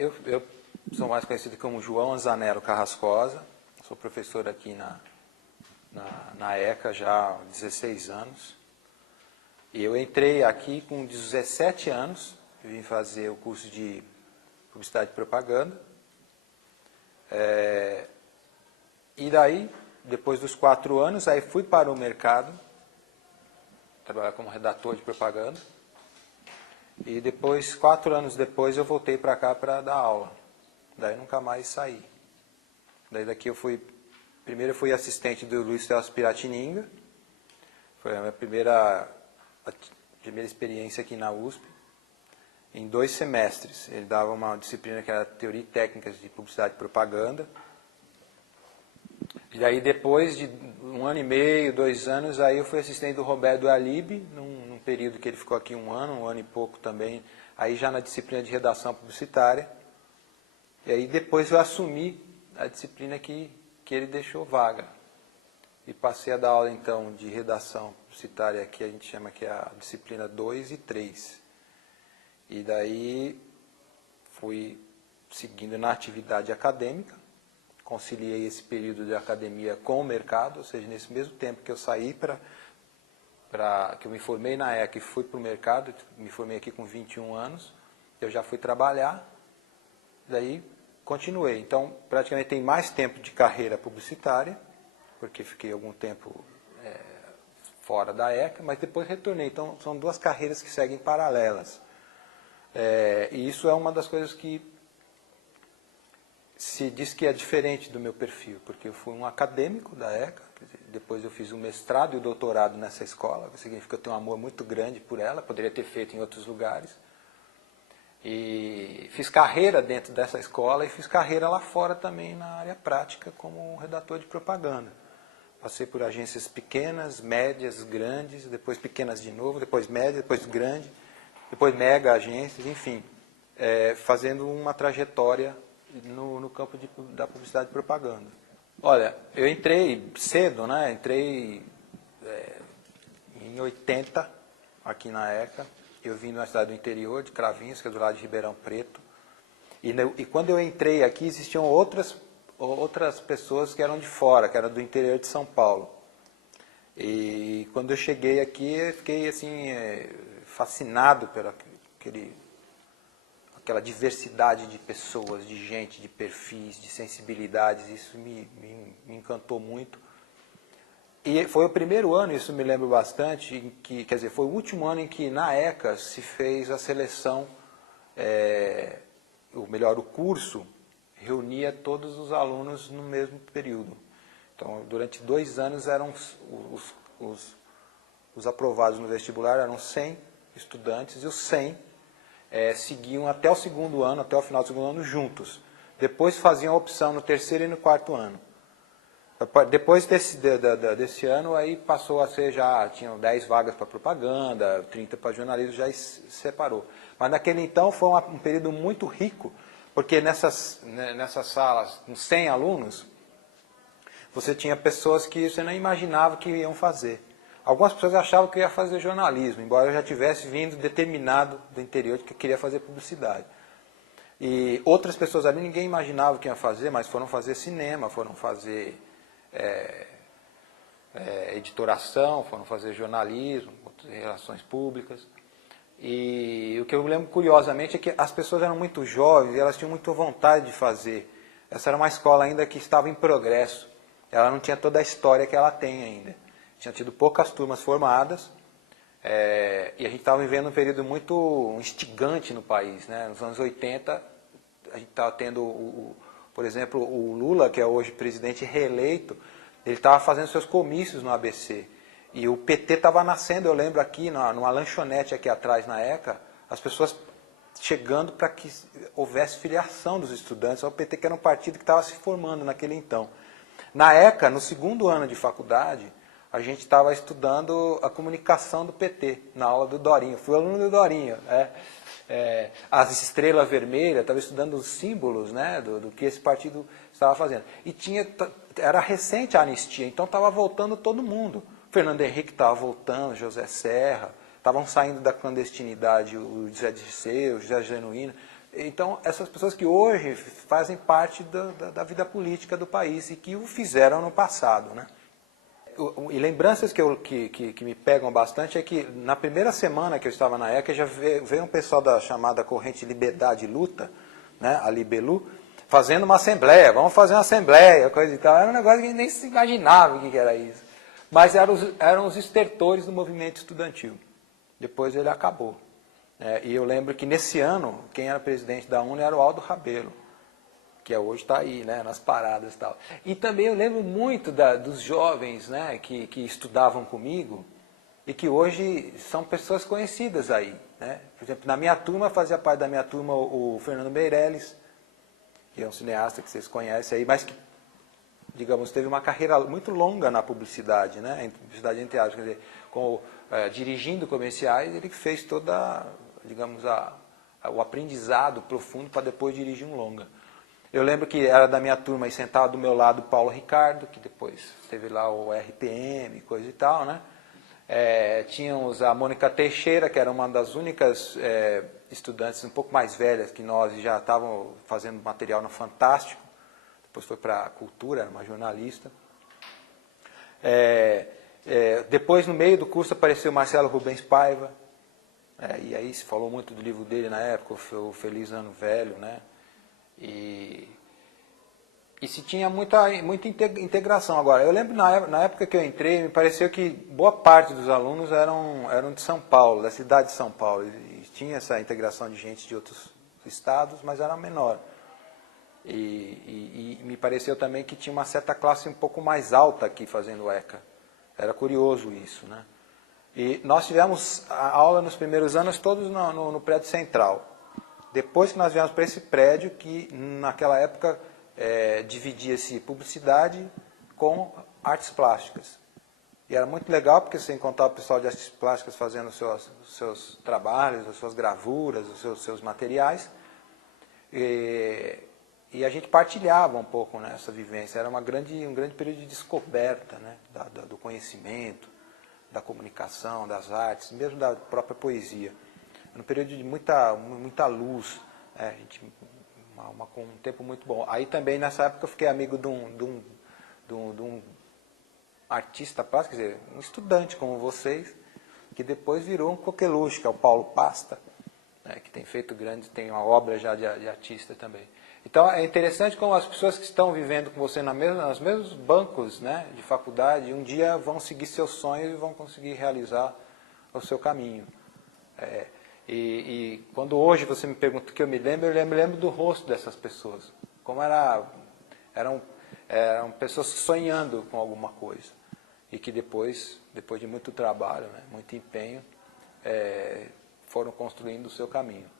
Eu sou mais conhecido como João Anzanello Carrascosa, sou professor aqui na ECA já há 16 anos. E eu entrei aqui com 17 anos, vim fazer o curso de Publicidade e Propaganda. E daí, depois dos 4 anos, aí fui para o mercado, trabalhar como redator de propaganda. E depois, 4 anos depois, eu voltei para cá para dar aula. Daí nunca mais saí. Daí daqui primeiro eu fui assistente do Luiz Celso Piratininga. Foi a minha primeira experiência aqui na USP. Em 2 semestres. Ele dava uma disciplina que era Teoria e Técnicas de Publicidade e Propaganda. E aí depois de 1 ano e meio, 2 anos, aí eu fui assistente do Roberto Alibe, num período que ele ficou aqui 1 ano e pouco também, aí já na disciplina de redação publicitária. E aí depois eu assumi a disciplina que ele deixou vaga. E passei a dar aula então de redação publicitária, que a gente chama que é a disciplina 2 e 3. E daí fui seguindo na atividade acadêmica, conciliei esse período de academia com o mercado, ou seja, nesse mesmo tempo que eu saí que eu me formei na ECA e fui para o mercado, me formei aqui com 21 anos, eu já fui trabalhar, daí continuei. Então, praticamente tem mais tempo de carreira publicitária, porque fiquei algum tempo fora da ECA, mas depois retornei. Então, são 2 carreiras que seguem paralelas. E isso é uma das coisas que se diz que é diferente do meu perfil, porque eu fui um acadêmico da ECA, depois eu fiz o mestrado e o doutorado nessa escola, o que significa que eu tenho um amor muito grande por ela, poderia ter feito em outros lugares. E fiz carreira dentro dessa escola e fiz carreira lá fora também na área prática como redator de propaganda. Passei por agências pequenas, médias, grandes, depois pequenas de novo, depois médias, depois grande, depois mega agências, enfim, fazendo uma trajetória no campo da publicidade e propaganda. Olha, eu entrei cedo, né? Entrei em 80 aqui na ECA. Eu vim de uma cidade do interior, de Cravinhos, que é do lado de Ribeirão Preto. E quando eu entrei aqui, existiam outras pessoas que eram de fora, que eram do interior de São Paulo. E quando eu cheguei aqui, eu fiquei assim, fascinado pela aquela diversidade de pessoas, de gente, de perfis, de sensibilidades. Isso me encantou muito. E foi o primeiro ano, isso me lembro bastante, em que, quer dizer, foi o último ano em que na ECA se fez a seleção, o curso reunia todos os alunos no mesmo período. Então, durante 2 anos eram os aprovados no vestibular eram 100 estudantes e os 100 seguiam até o segundo ano, até o final do segundo ano juntos. Depois faziam a opção no 3º e no 4º ano. Depois desse ano, aí passou a ser tinham 10 vagas para propaganda, 30 para jornalismo, já se separou. Mas naquele então foi um período muito rico, porque nessas salas com 100 alunos, você tinha pessoas que você não imaginava que iam fazer. Algumas pessoas achavam que eu ia fazer jornalismo, embora eu já tivesse vindo determinado do interior de que eu queria fazer publicidade. E outras pessoas ali ninguém imaginava que ia fazer, mas foram fazer cinema, foram fazer editoração, foram fazer jornalismo, relações públicas. E o que eu lembro curiosamente é que as pessoas eram muito jovens e elas tinham muita vontade de fazer. Essa era uma escola ainda que estava em progresso. Ela não tinha toda a história que ela tem ainda. Tinha tido poucas turmas formadas e a gente estava vivendo um período muito instigante no país, né? Nos anos 80, a gente estava tendo, por exemplo, o Lula, que é hoje presidente reeleito, ele estava fazendo seus comícios no ABC. E o PT estava nascendo, eu lembro aqui, numa lanchonete aqui atrás na ECA, as pessoas chegando para que houvesse filiação dos estudantes ao PT, que era um partido que estava se formando naquele então. Na ECA, no segundo ano de faculdade, a gente estava estudando a comunicação do PT, na aula do Dorinho. Fui aluno do Dorinho. As estrelas vermelhas, estava estudando os símbolos, né, do que esse partido estava fazendo. E era recente a anistia, então estava voltando todo mundo. Fernando Henrique estava voltando, José Serra, estavam saindo da clandestinidade o José Dirceu, o José Genuíno. Então, essas pessoas que hoje fazem parte da vida política do país e que o fizeram no passado, né? E lembranças que me pegam bastante é que na primeira semana que eu estava na ECA, já veio um pessoal da chamada Corrente Liberdade e Luta, né, a Libelu, fazendo uma assembleia, vamos fazer uma assembleia, coisa e tal. Era um negócio que a gente nem se imaginava o que era isso. Mas eram os estertores do movimento estudantil. Depois ele acabou. E eu lembro que nesse ano, quem era presidente da UNE era o Aldo Rabelo, que hoje está aí, né, nas paradas e tal. E também eu lembro muito dos jovens, né, que estudavam comigo e que hoje são pessoas conhecidas aí, né. Por exemplo, na minha turma, fazia parte da minha turma o Fernando Meirelles, que é um cineasta que vocês conhecem aí, mas que, digamos, teve uma carreira muito longa na publicidade, né, publicidade entre aspas, quer dizer, dirigindo comerciais, ele fez toda, digamos, o aprendizado profundo para depois dirigir um longa. Eu lembro que era da minha turma e sentado do meu lado o Paulo Ricardo, que depois teve lá o RPM, coisa e tal, né? Tínhamos a Mônica Teixeira, que era uma das únicas estudantes um pouco mais velhas que nós, e já estavam fazendo material no Fantástico. Depois foi para a Cultura, era uma jornalista. Depois, no meio do curso, apareceu Marcelo Rubens Paiva. E aí se falou muito do livro dele na época, o Feliz Ano Velho, né? E se tinha muita integração. Agora, eu lembro na época que eu entrei, me pareceu que boa parte dos alunos eram de São Paulo, da cidade de São Paulo. E tinha essa integração de gente de outros estados, mas era menor. E me pareceu também que tinha uma certa classe um pouco mais alta aqui fazendo ECA. Era curioso isso, né? E nós tivemos a aula nos primeiros anos todos no prédio central. Depois que nós viemos para esse prédio, que naquela época dividia-se publicidade com artes plásticas. E era muito legal, porque você encontrava o pessoal de artes plásticas fazendo os seus trabalhos, as suas gravuras, os seus materiais. E a gente partilhava um pouco nessa vivência. Era um grande período de descoberta, né, do conhecimento, da comunicação, das artes, mesmo da própria poesia. Um período de muita luz, a gente, com um tempo muito bom. Aí também, nessa época, eu fiquei amigo de um artista plástico, quer dizer, um estudante como vocês, que depois virou um coqueluche, que é o Paulo Pasta, né, que tem feito tem uma obra já de artista também. Então, é interessante como as pessoas que estão vivendo com você nos mesmos bancos, né, de faculdade, um dia vão seguir seus sonhos e vão conseguir realizar o seu caminho. E quando hoje você me pergunta o que eu me lembro do rosto dessas pessoas. Como eram pessoas sonhando com alguma coisa. E que depois de muito trabalho, né, muito empenho, foram construindo o seu caminho.